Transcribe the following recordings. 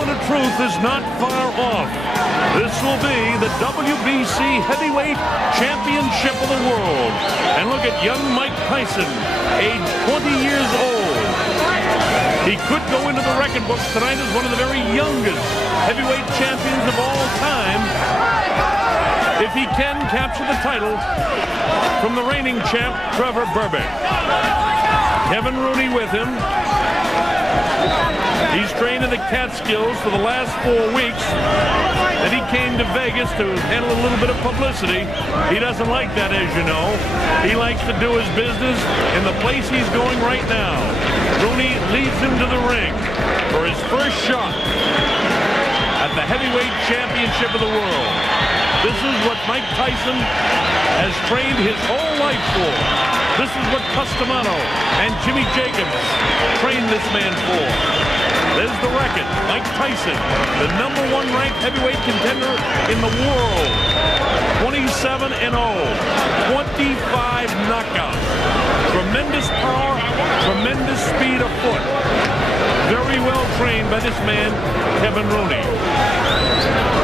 moment of truth is not far off. This will be the WBC Heavyweight Championship of the world. And look at young Mike Tyson, age 20 years old. He could go into the record books tonight as one of the very youngest heavyweight champions of all time if he can capture the title from the reigning champ, Trevor Berbrick. Kevin Rooney with him. He's trained in the Catskills for the last 4 weeks. Then he came to Vegas to handle a little bit of publicity. He doesn't like that, as you know. He likes to do his business in the place he's going right now. Rooney leads him to the ring for his first shot at the heavyweight championship of the world. This is what Mike Tyson has trained his whole life for. This is what Customato and Jimmy Jacobs trained this man for. There's the record. Mike Tyson, the #1 ranked heavyweight contender in the world. 27-0, 25 knockouts. Tremendous power, tremendous speed of foot. Very well trained by this man, Kevin Rooney.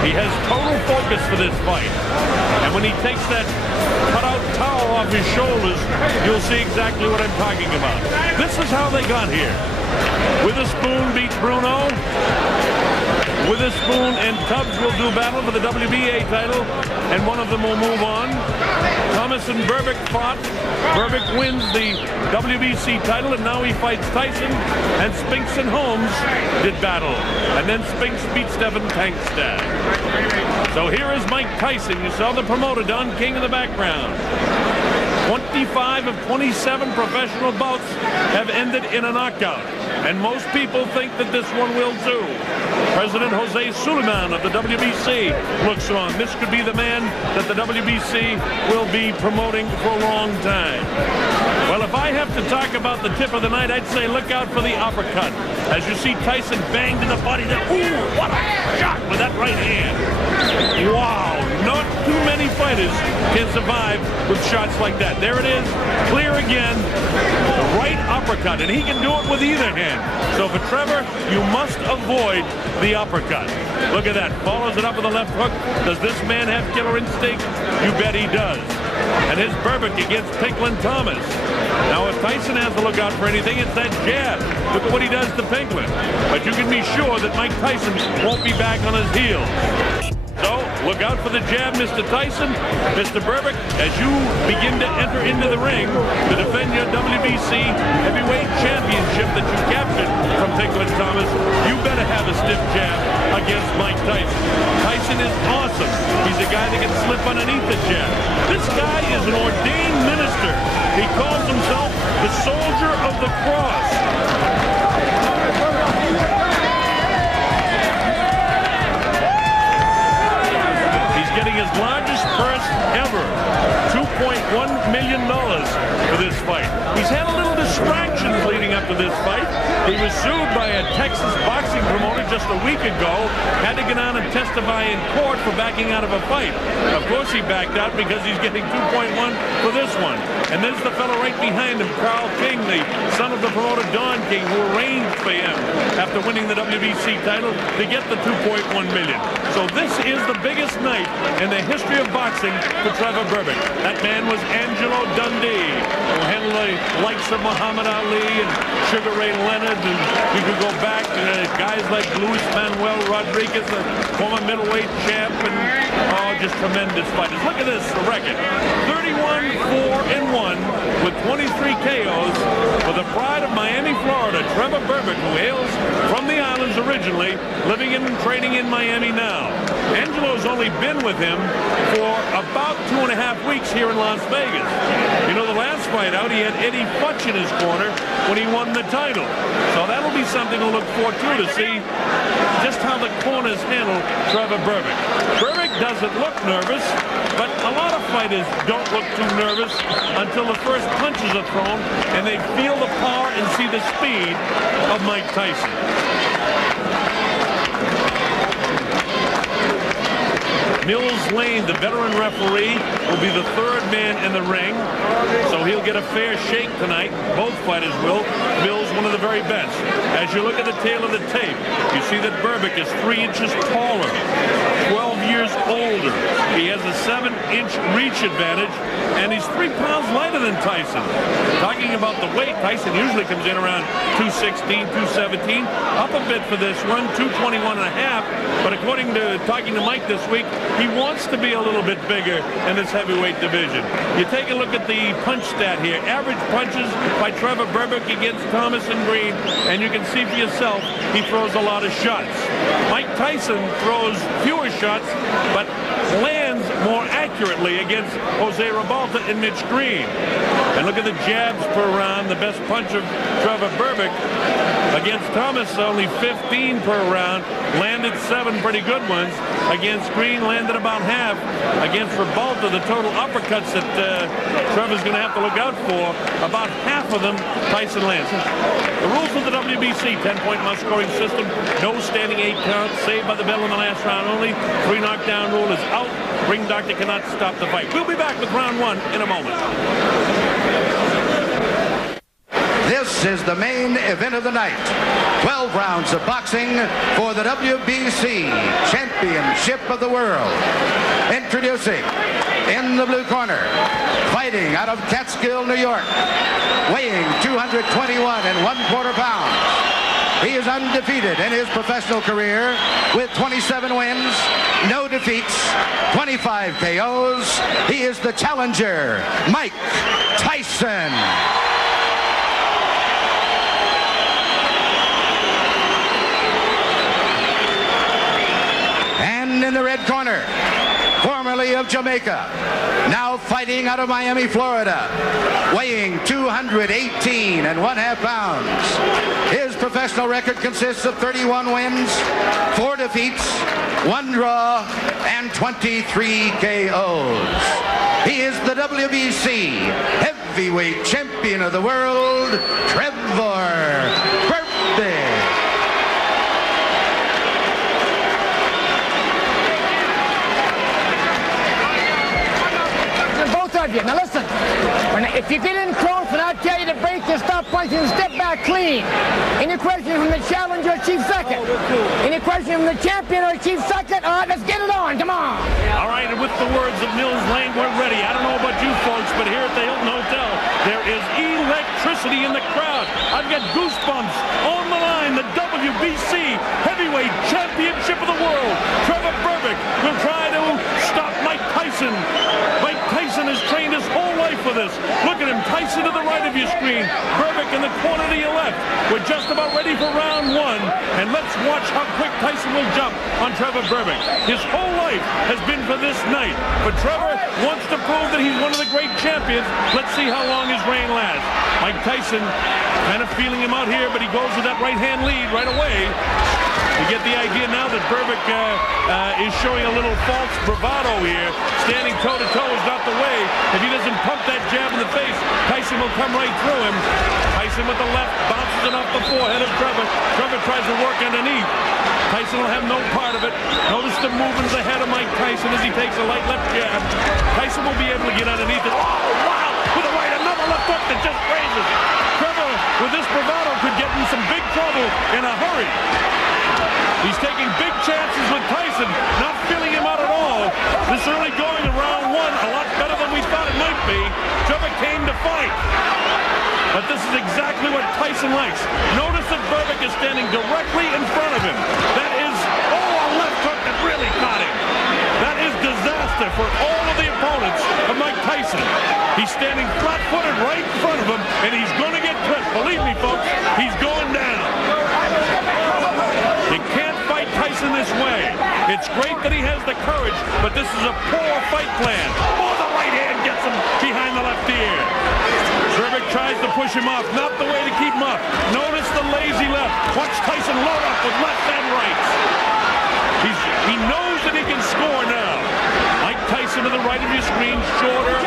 He has total focus for this fight. And when he takes that cutout towel off his shoulders, you'll see exactly what I'm talking about. This is how they got here. Witherspoon beat Bruno. Witherspoon and Tubbs will do battle for the WBA title, and one of them will move on. Thomas and Berbrick fought. Berbrick wins the WBC title, and now he fights Tyson. And Spinks and Holmes did battle. And then Spinks beat Stephen Tankstad. So here is Mike Tyson. You saw the promoter, Don King, in the background. 25 of 27 professional bouts have ended in a knockout. And most people think that this one will too. President Jose Suleiman of the WBC looks on. This could be the man that the WBC will be promoting for a long time. Well, if I have to talk about the tip of the night, I'd say look out for the uppercut. As you see Tyson banged in the body there. Ooh, what a shot with that right hand. Wow, not too many fighters can survive with shots like that. There it is, clear again. The right uppercut, and he can do it with either hand. So for Trevor, you must avoid the uppercut. Look at that, follows it up with a left hook. Does this man have killer instinct? You bet he does. And his Berbrick against Pinklin Thomas. Now, if Tyson has to look out for anything, it's that jab. Look at what he does to Pinklin. But you can be sure that Mike Tyson won't be back on his heels. So, look out for the jab, Mr. Tyson. Mr. Berbrick, as you begin to enter into the ring to defend your WBC heavyweight championship that you captured from Pinklin Thomas, you better have a stiff jab against Mike Tyson. Tyson is awesome. He's a guy that can slip underneath the jab. This guy is an ordained minister. He calls himself the Soldier of the Cross. Getting his largest purse ever, $2.1 million for this fight. He's had a little distractions leading up to this fight. He was sued by a Texas boxing promoter just a week ago, had to get on and testify in court for backing out of a fight. Of course he backed out because he's getting 2.1 for this one. And there's the fellow right behind him, Carl King, the son of the promoter Don King, who arranged for him after winning the WBC title to get the 2.1 million. So this is the biggest night in the history of boxing for Trevor Berbrick. That man was Angelo Dundee, who handled the likes of Muhammad Ali and Sugar Ray Leonard, and you could go back to guys like Luis Manuel Rodriguez, the former middleweight champ, and just tremendous fighters. Look at this, the record. 31-4-1 with 23 KOs for the pride of Miami, Florida, Trevor Berbrick, who hails from the islands originally, living and training in Miami now. Angelo's only been with him for about 2.5 weeks here in Las Vegas. You know, the last fight out, he had Eddie Futch in his corner when he won the title. So that'll be something to look forward to see just how the corners handle Trevor Berbrick. Berbrick doesn't look nervous, but a lot of fighters don't look too nervous until the first punches are thrown and they feel the power and see the speed of Mike Tyson. Mills Lane, the veteran referee, will be the third man in the ring, so he'll get a fair shake tonight. Both fighters will. Mills, one of the very best. As you look at the tail of the tape, you see that Berbrick is 3 inches taller, 12 years older. He has a 7-inch reach advantage, and he's 3 pounds lighter than Tyson. Talking about the weight, Tyson usually comes in around 216, 217, up a bit for this one, 221 and a half, but according to talking to Mike this week, he wants to be a little bit bigger in this heavyweight division. You take a look at the punch stat here. Average punches by Trevor Berbrick against Thomas and Green, and you can see for yourself, he throws a lot of shots. Mike Tyson throws fewer shots, but lands more accurately against Jose Ribalta and Mitch Green. And look at the jabs per round. The best punch of Trevor Berbrick against Thomas, only 15 per round. Landed 7 pretty good ones. Against Green, landed about half. Against Ribalta, the total uppercuts that Trevor's going to have to look out for, about half of them Tyson lands. The rules of the WBC, 10-point must-scoring system. No standing 8 count, saved by the bell in the last round only. 3 knockdown rule is out. Ring doctor cannot stop the fight. We'll be back with round 1 in a moment. This is the main event of the night. 12 rounds of boxing for the WBC Championship of the World. Introducing, in the blue corner, fighting out of Catskill, New York, weighing 221 1/4 pounds. He is undefeated in his professional career with 27 wins, no defeats, 25 KOs. He is the challenger, Mike Tyson. And in the red corner, formerly of Jamaica, now fighting out of Miami, Florida, weighing 218 1/2 pounds. His professional record consists of 31 wins, 4 defeats, 1 draw, and 23 KOs. He is the WBC heavyweight champion of the world, Trevor Berbrick. Now listen, if you get in close and I tell you to break, you stop fighting and step back clean. Any question from the challenger or chief second? Any question from the champion or chief second? All right, let's get it on. Come on. All right, and with the words of Mills Lane, we're ready. I don't know about you folks, but here at the Hilton Hotel, there is electricity in the crowd. I've got goosebumps. On the line, the WBC Heavyweight Championship of the World. Trevor Berbrick will try to stop Mike Tyson. Mike Tyson has trained his whole life for this. Look at him, Tyson to the right of your screen, Berbrick in the corner to your left. We're just about ready for round 1, and let's watch how quick Tyson will jump on Trevor Berbrick. His whole life has been for this night, but Trevor wants to prove that he's one of the great champions. Let's see how long his reign lasts. Mike Tyson kind of feeling him out here, but he goes with that right-hand lead right away. You get the idea now that Berbrick is showing a little false bravado here. Standing toe-to-toe is not the way. If he doesn't pump that jab in the face, Tyson will come right through him. Tyson with the left bounces it off the forehead of Trevor. Trevor tries to work underneath. Tyson will have no part of it. Notice the movements ahead of Mike Tyson as he takes a light left jab. Tyson will be able to get underneath it. Oh, wow! With a right, another left hook that just raises. Trevor, with this bravado, could get in some big trouble in a hurry. He's taking big chances with Tyson, not feeling him out at all. This early going in round 1, a lot better than we thought it might be. Trevor came to fight. But this is exactly what Tyson likes. Notice that Berbrick is standing directly in front of him. That is, a left hook that really caught him. That is disaster for all of the opponents of Mike Tyson. He's standing flat-footed right in front of him, and he's going to get clipped. Believe me, folks, he's going down. You can't fight Tyson this way. It's great that he has the courage, but this is a poor fight plan. Oh, the right hand gets him behind the left ear. Berbrick tries to push him off. Not the way to keep him up. Notice the lazy left. Watch Tyson load up with left and rights. He knows that he can score now. Mike Tyson to the right of your screen, shorter,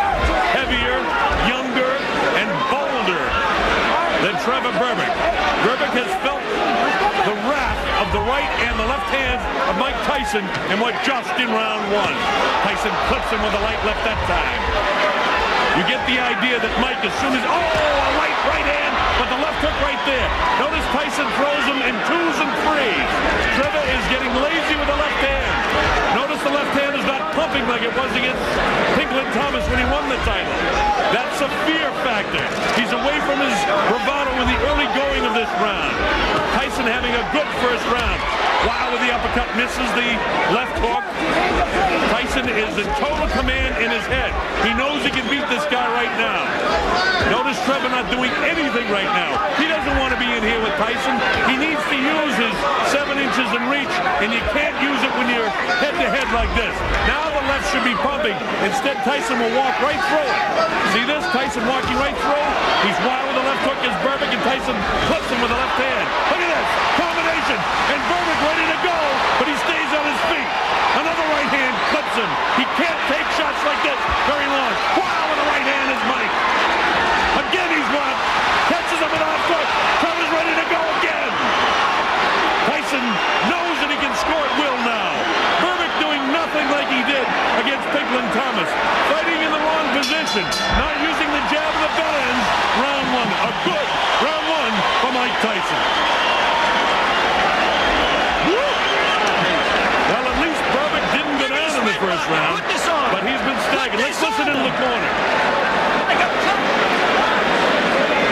heavier, younger, and bolder than Trevor Berbrick. Berbrick has felt the wrath of of the right and the left hands of Mike Tyson in what just in round one. Tyson clips him with a light left that time. You get the idea that Mike, as soon as, a right hand, but the left hook right there. Notice Tyson throws him in 2s and 3s. Trevor is getting lazy with the left hand. Notice the left hand is not pumping like it was against Pinklin Thomas when he won the title. That's a fear factor. He's away from his bravado in the early going of this round. Tyson having a good first round. Wow, with the uppercut, misses the left hook. Tyson is in total command in his head. He knows he can beat this guy right now. Notice Trevor not doing anything right now. He doesn't want to be in here with Tyson. He needs to use his 7 inches in reach, and you can't use it when you're head-to-head like this. Now the left should be pumping. Instead, Tyson will walk right through it. See this? Tyson walking right through. He's wild with the left hook as Berbrick, and Tyson clips him with the left hand. Look at this. Combination. And Berbrick ready to go, but he stays on his feet. Another right hand clips him. He can't take shots like this very long. Wow, with the right hand is Mike. Again, he's blocked. Catches him with a left hook. Trevor's ready to go again. Tyson knows that he can score at will now. Berbrick doing nothing like he did against Pinklin Thomas. Fighting in the wrong position. Not using the jab of the bell ends. Round one. A good round one for Mike Tyson. Well, at least Berbrick didn't go down in the first round, but he's been staggered. Let's listen into the corner.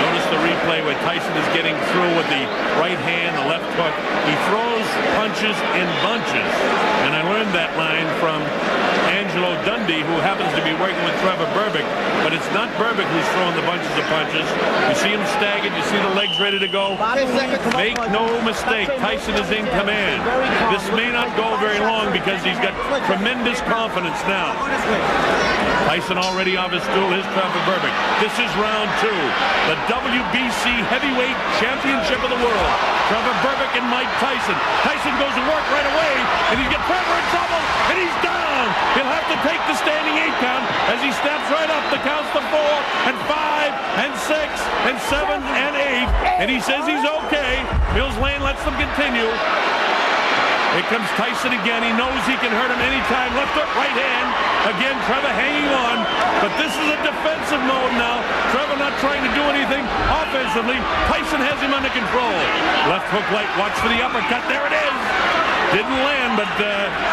Notice the replay where Tyson is getting through with the right hand, the left hook. He throws punches in bunches, and I learned that line from Angelo Dundee, who happens to be working with Trevor Berbrick, but it's not Berbrick who's throwing the bunches of punches. You see him staggered, you see the legs ready to go. Make no mistake, Tyson is in command. This may not go very long because he's got tremendous confidence now. Tyson already off his stool. Here's Trevor Berbrick. This is round 2. The WBC Heavyweight Championship of the World. Trevor Berbrick and Mike Tyson. Tyson goes to work right away, and he's got Trevor in trouble, and he's down. He'll have to take the standing 8 count as he steps right up. The counts to 4 and 5 and 6 and 7 and 8, and he says he's okay. Mills Lane lets them continue. Here comes Tyson again. He knows he can hurt him anytime. Left hook, right hand. Again, Trevor hanging on. But this is a defensive mode now. Trevor not trying to do anything offensively. Tyson has him under control. Left hook light. Watch for the uppercut. There it is. Didn't land, but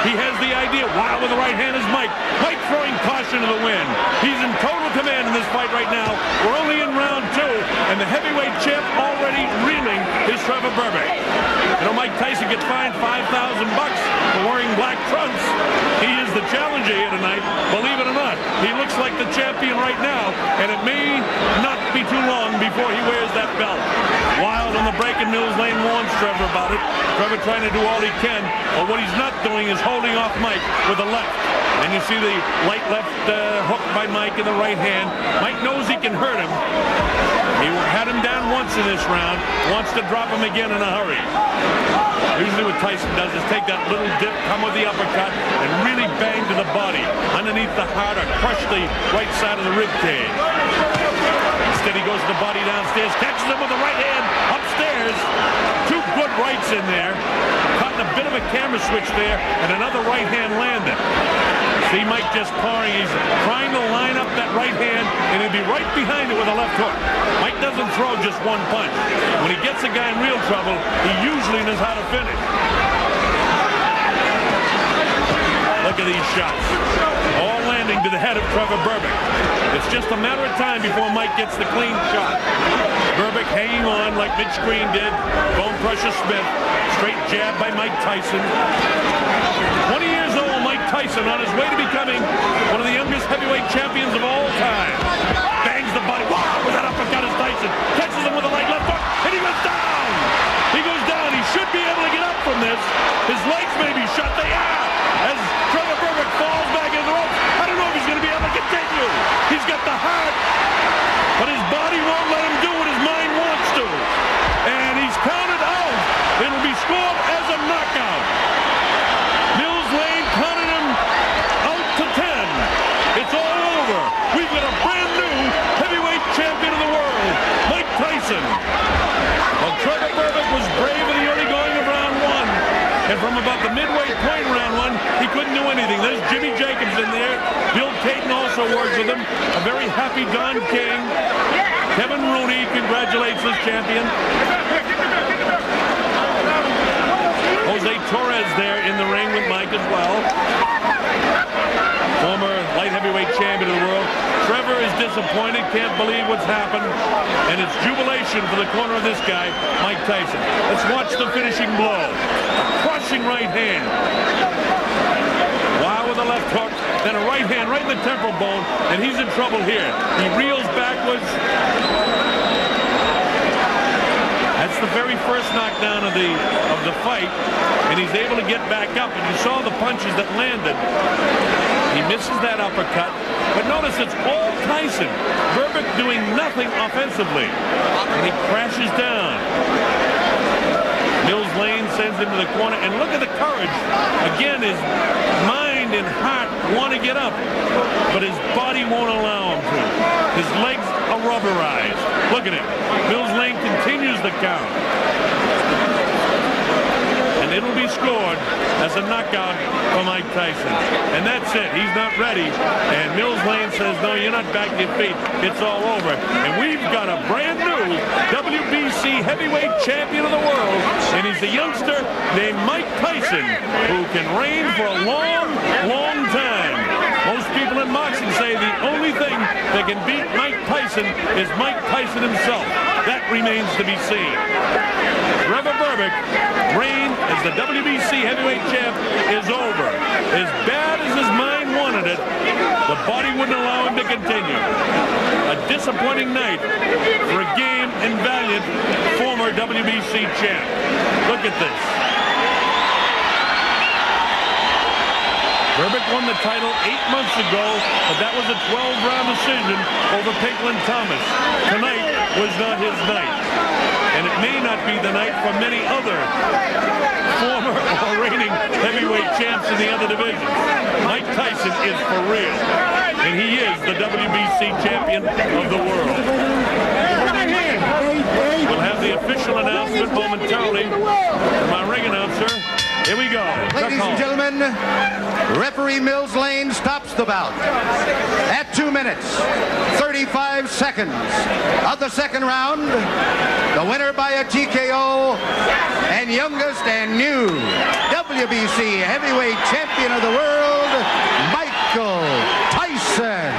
he has the idea. Wow, with the right hand is Mike. Mike throwing caution to the wind. He's in total command in this fight right now. We're only in round 2, and the heavyweight champ already reeling is Trevor Berbrick. You know, Mike Tyson gets fined $5,000 for wearing black trunks. He is the challenger here tonight, believe it or not. He looks like the champion right now, and it may not be too long before he wears that belt. Wild on the break, and Mills Lane warns Trevor about it. Trevor trying to do all he can, but what he's not doing is holding off Mike with the left. And you see the light left hook by Mike in the right hand. Mike knows he can hurt him. He had him down once in this round, wants to drop him again in a hurry. Usually what Tyson does is take that little dip, come with the uppercut, and really bang to the body, underneath the heart, or crush the right side of the rib cage. Instead, he goes to the body downstairs, catches him with the right hand upstairs. 2 good rights in there. Caught in a bit of a camera switch there, and another right hand landed. See Mike just pawing. He's trying to line up that right hand, and he'll be right behind it with a left hook. Mike doesn't throw just one punch. When he gets a guy in real trouble, he usually knows how to finish. Look at these shots. All landing to the head of Trevor Berbrick. It's just a matter of time before Mike gets the clean shot. Berbrick hanging on like Mitch Green did. Bone crusher Smith. Straight jab by Mike Tyson. 20 years old Mike Tyson on his way to becoming one of the youngest heavyweight champions of all time. Bangs the body. Wow, with that uppercut is Tyson. Catches him with a light left hook, and he goes down. He goes down. He should be able to get up from this. His legs may be shut. They are. As Trevor Berbrick falls back into the ropes. I don't know if he's going to be able to continue. He's got the heart, but his body won't let him do what his mind wants to. And he's counted out. It'll be scored as a knockout. Mills Lane counted him out to 10. It's all over. We've got a break. about the midway point round one, he couldn't do anything. There's Jimmy Jacobs in there. Bill Caton also works with him. A very happy Don King. Kevin Rooney congratulates his champion. Jose Torres there in the ring with Mike as well. Former light heavyweight champion of the world. Trevor is disappointed, can't believe what's happened. And it's jubilation for the corner of this guy, Mike Tyson. Let's watch the finishing blow. A crushing right hand. Wow, with a left hook, then a right hand right in the temporal bone, and he's in trouble here. He reels backwards. That's the very first knockdown of the fight, and he's able to get back up. And you saw the punches that landed. He misses that uppercut, but notice it's all Tyson. Berbrick doing nothing offensively, and he crashes down. Mills Lane sends him to the corner, and look at the courage. Again, his mind and heart want to get up, but his body won't allow him to. His legs are rubberized. Look at him. Mills Lane continues the count. And it'll be scored as a knockout for Mike Tyson. And that's it. He's not ready. And Mills Lane says, no, you're not back to your feet. It's all over. And we've got a brand new WBC heavyweight champion of the world. And he's a youngster named Mike Tyson, who can reign for a long, long time. Most people in boxing say the only thing that can beat Mike Tyson is Mike Tyson himself. That remains to be seen. Trevor Berbrick, reign as the WBC heavyweight champ is over. As bad as his mind wanted it, the body wouldn't allow him to continue. A disappointing night for a game and valiant former WBC champ. Look at this. Berbrick won the title 8 months ago, but that was a 12-round decision over Pinklin Thomas. Tonight was not his night. And it may not be the night for many other former or reigning heavyweight champs in the other divisions. Mike Tyson is for real. And he is the WBC champion of the world. We'll have the official announcement momentarily from our ring announcer. Here we go. Ladies and gentlemen, referee Mills Lane stops the bout at 2 minutes, 35 seconds of the second round. The winner by a TKO and youngest and new WBC heavyweight champion of the world, Michael Tyson.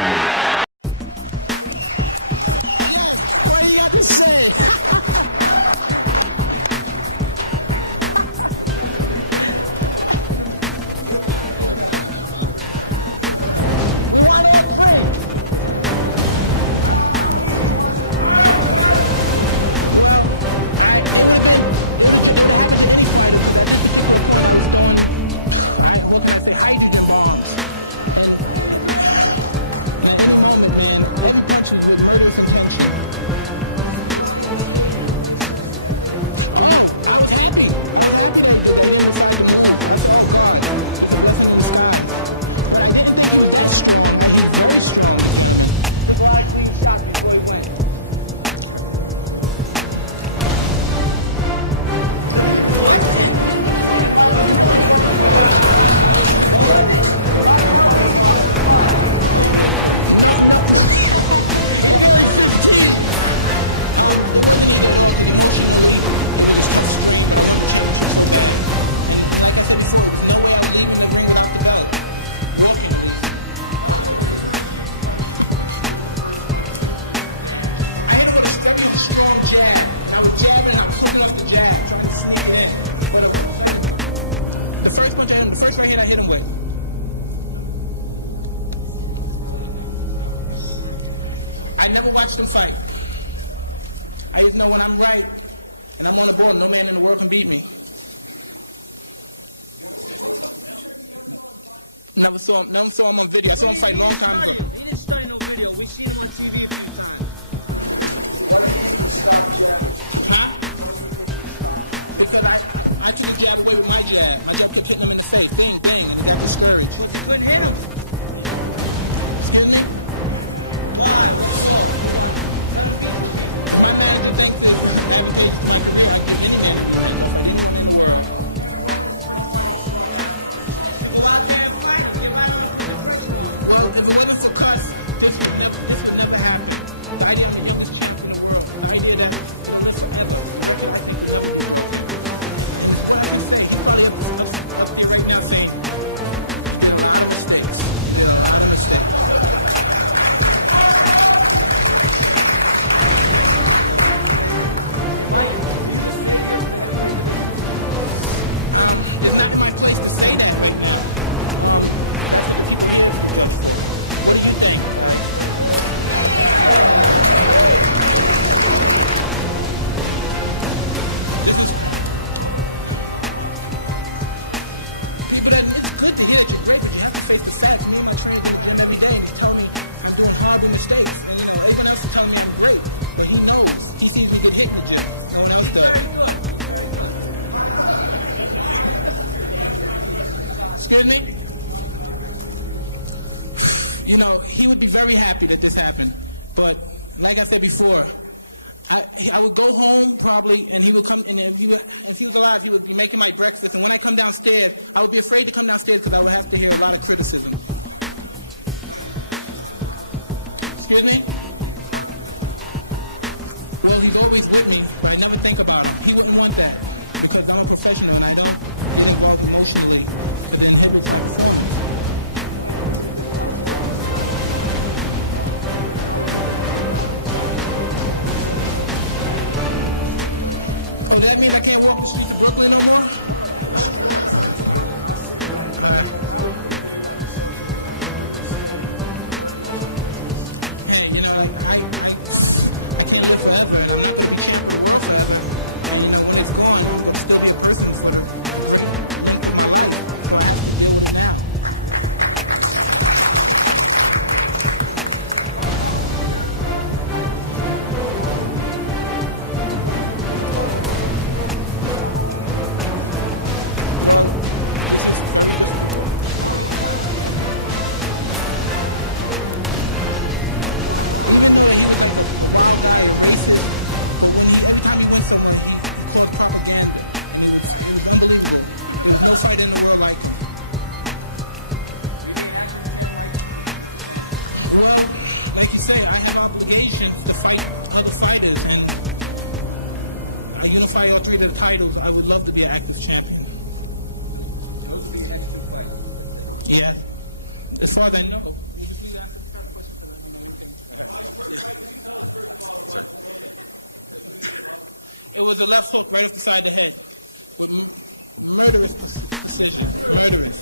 know when I'm right and I'm on the board, no man in the world can beat me. Never saw him on video. I saw him fight a long time ago. he would be very happy that this happened. But like I said before, I would go home probably, and he would come, and if he was alive, he would be making my breakfast. And when I come downstairs, I would be afraid to come downstairs because I would have to hear a lot of criticism. Excuse me? Well, he's always with me. I never think about him. He wouldn't want that because I'm a professional and I don't really involve emotionally with any hypocrites. It was a left hook right beside the head. With murderous precision. Murderous.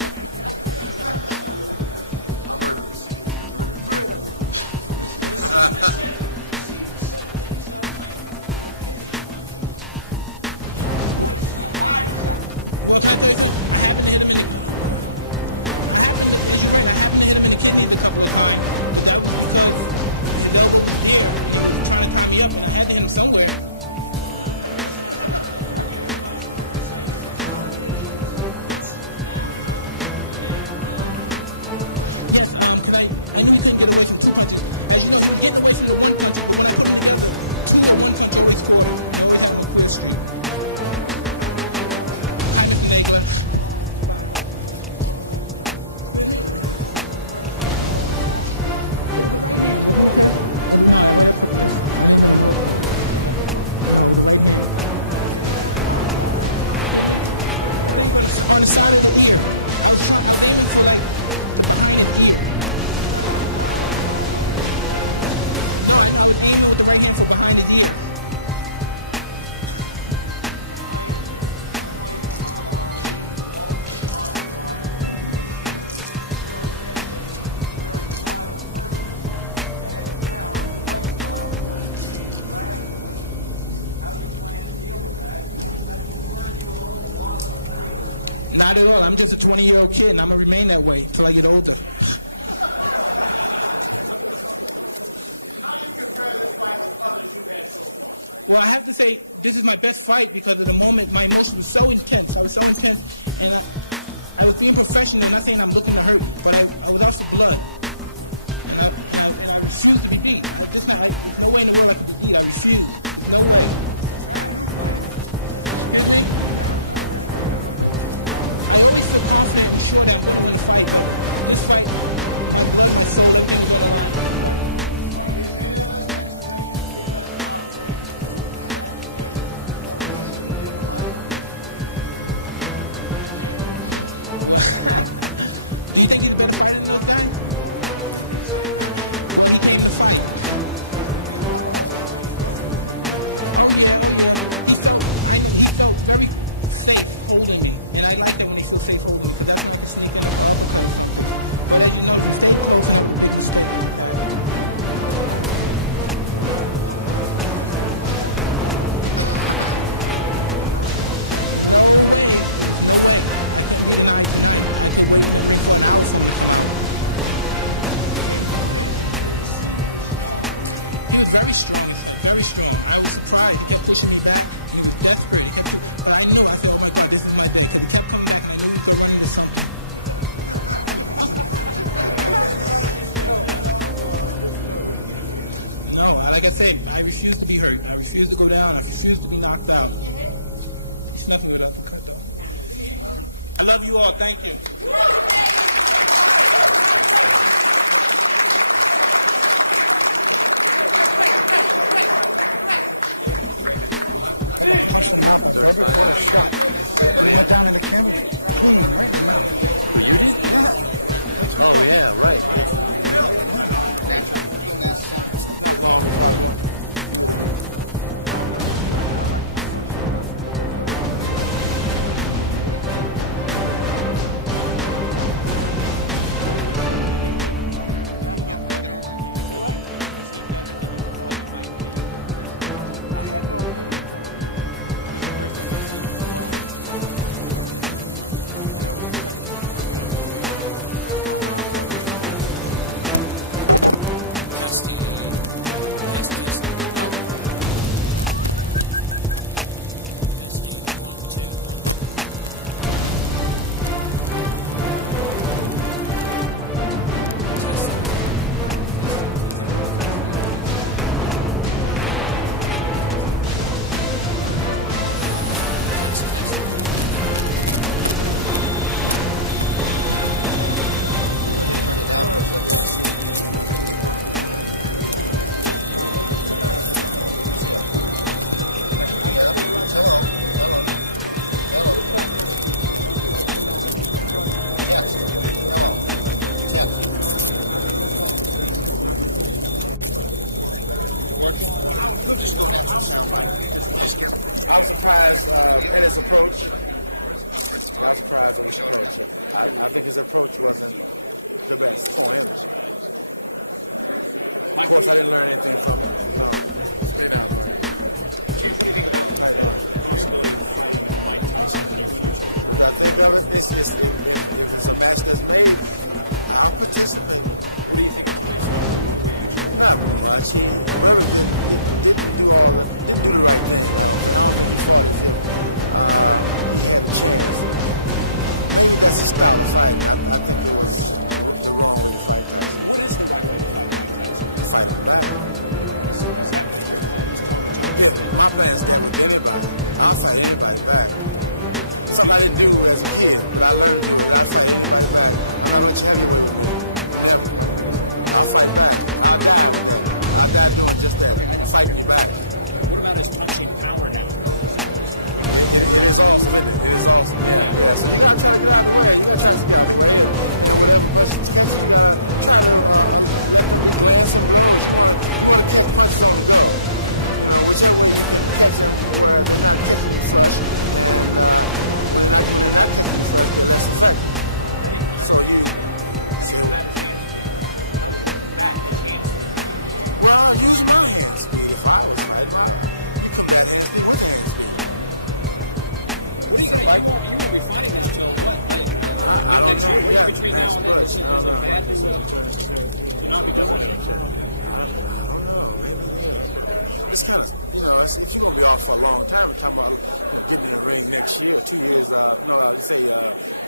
I'm just a 20-year-old kid, and I'm going to remain that way until I get older. Well, I have to say, this is my best fight because at the moment, my emotion was so intense. I was so intense, and I was being professional, not saying I'm looking to hurt, but I lost the blood. And I refused to be beat. It's not like, no way in the world I could beat. I refused. No way. You think he's been fighting all the time? like I said, I refuse to be hurt. I refuse to go down. I refuse to be knocked out. There's nothing but love. I love you all. Thank you.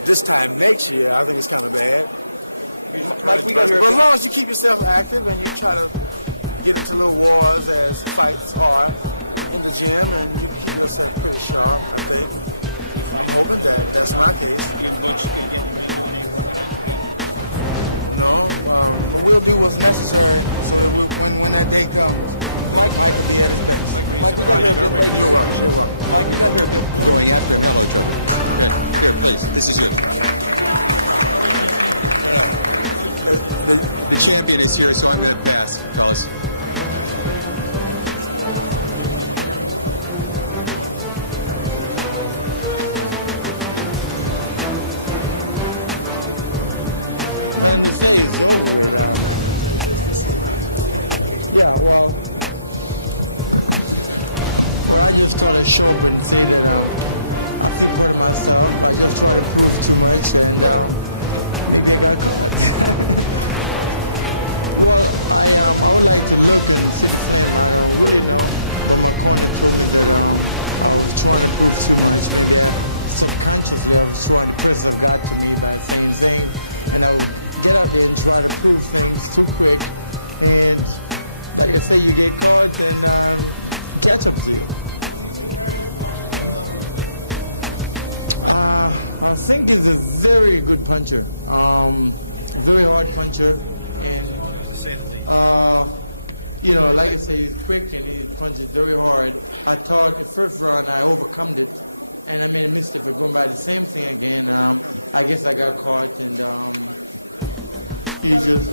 This time next year, I think it's kind of bad. But as long as you keep yourself active and you try to get into little wars as fights hard, you can jam and keep yourself pretty strong. I think that's my case. No, we'll do what's necessary when that day comes. And, you know, like I say, he's quick and he punches very hard. I thought the first run I overcome it, and I made a mistake to come back the same thing, and I guess I got caught, and he just...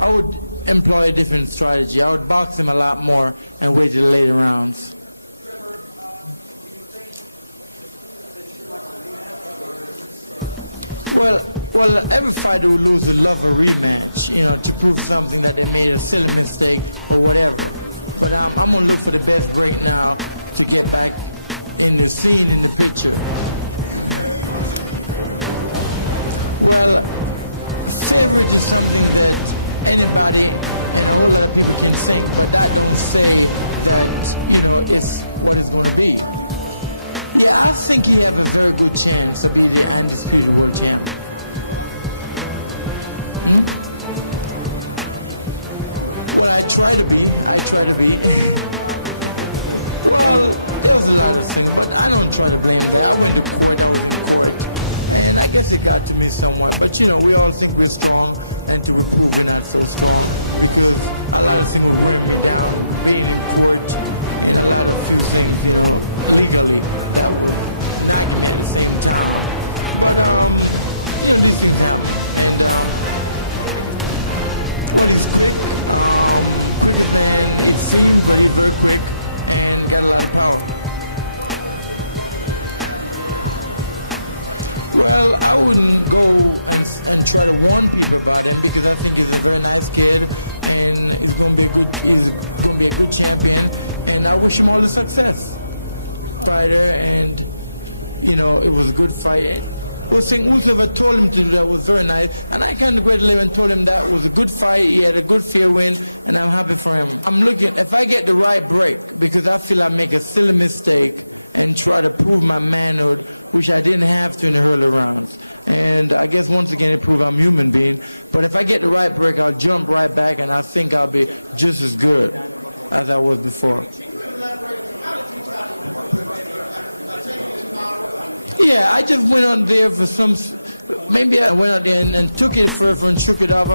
I would employ a different strategy. I would box him a lot more and wait till later rounds. Well, every fighter would lose a love for rematch, you know, to prove something that they made a silly mistake or whatever. But I'm going to look for the best right now to get back in the scene, in the picture. Very nice, and I kind of greatly and told him that it was a good fight. He had a good fair win, and I'm happy for him. I'm looking, if I get the right break, because I feel I make a silly mistake and try to prove my manhood, which I didn't have to in the early rounds. And I guess once again it proved I'm a human being. But if I get the right break, I'll jump right back, and I think I'll be just as good as I was before. Yeah, I just went out there for some. Maybe I went out there and took it first and took it off.